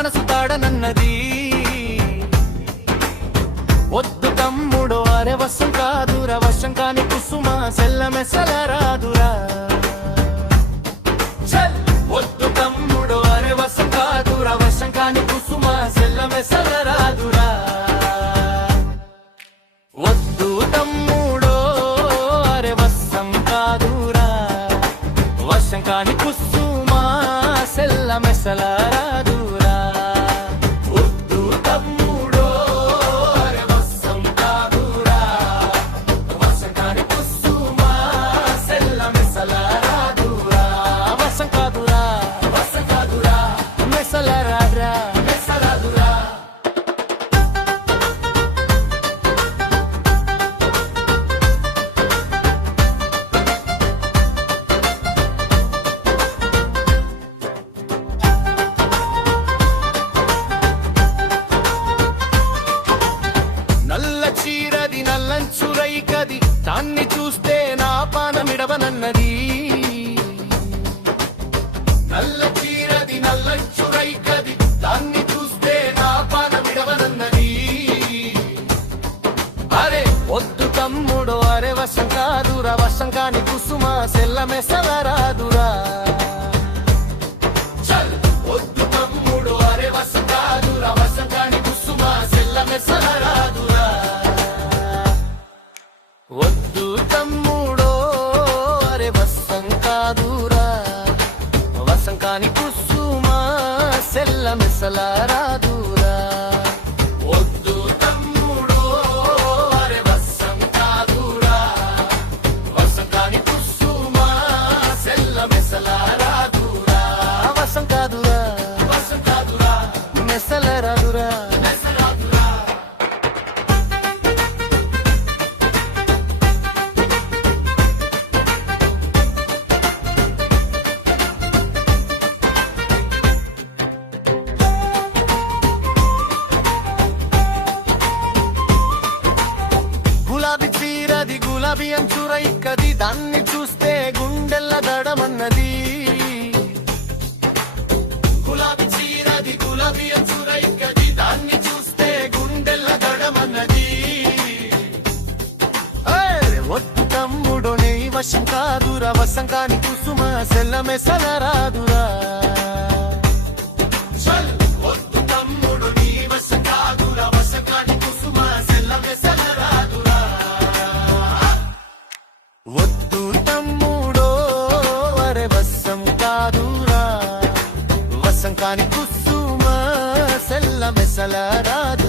మనసు తాడనన్నది. వద్దు తమ్ముడు అరే వశం కాదురా, వశం కాని కుసుమ సెల్ల మెసల రాదురా. వద్దు తమ్ముడు అరే వశం కాదురా, వశం కాని కుసుమ సెల్ల మెసల రాదురా. వద్దు తమ్ముడో అరే వశం కాదురా, వశం కాని కుసుమ సెల్ల మెసల రాదురా. వద్దు తమ్ముడో అరే వశం కాదురా, వశం కాని కుసుమ సెల్ల మెసల రాదురా. వశం కాదురా, వశం కాదురా, మెసల రాదురా, మెసల రాదురా. నల్ల చీరది నల్లంచురైకది, దాన్ని చూస్తే నా పానమిడవనన్నది. నల్ల చీరది నల్లంచురైకది, దాన్ని చూస్తే నా పానమిడవనన్నది. అరే వద్దు తమ్ముడు అరే వశం కాదురా, వశం కాని కుసుమ సెల్ల మెసల రాదురా. వద్దు తమ్ముడు అరే వశం కాదురా, వశం కాని కుసుమ సెల్ల మెసల రాదురా. వద్దు తమ్ముడో అరే వశం కాదురా, వశం కాని కుసుమ సెల్ల మెసల రాదురా. వద్దు తమ్ముడో అరే వశం కాదురా, వశం కాని కుసుమ సెల్ల మెసల రాదురా. వశం కాదురా, వశం కాదురా, మెసల రాదురా, మెసల రాదురా. గులాబీ చీరది గులాబీ అంచురైకది, దాన్ని చూస్తే గుండెల్ల దడమన్నది. గులాబీ చీరది గులాబీ అంచురైకది, దాన్ని చూస్తే గుండెల్ల దడమన్నది. వద్దు తమ్ముడు నీ వశం కాదురా, వశం కాని కుసుమ సెల్ల మెసల రాదురా. వద్దు తమ్ముడు నీ వశం కాదురా, వశం కాని కుసుమ సెల్ల మెసల రాదురా. వద్దు తమ్ముడో అరే వశం కాదురా, వశం కాని కుసుమ సెల్ల మెసల రాదురా.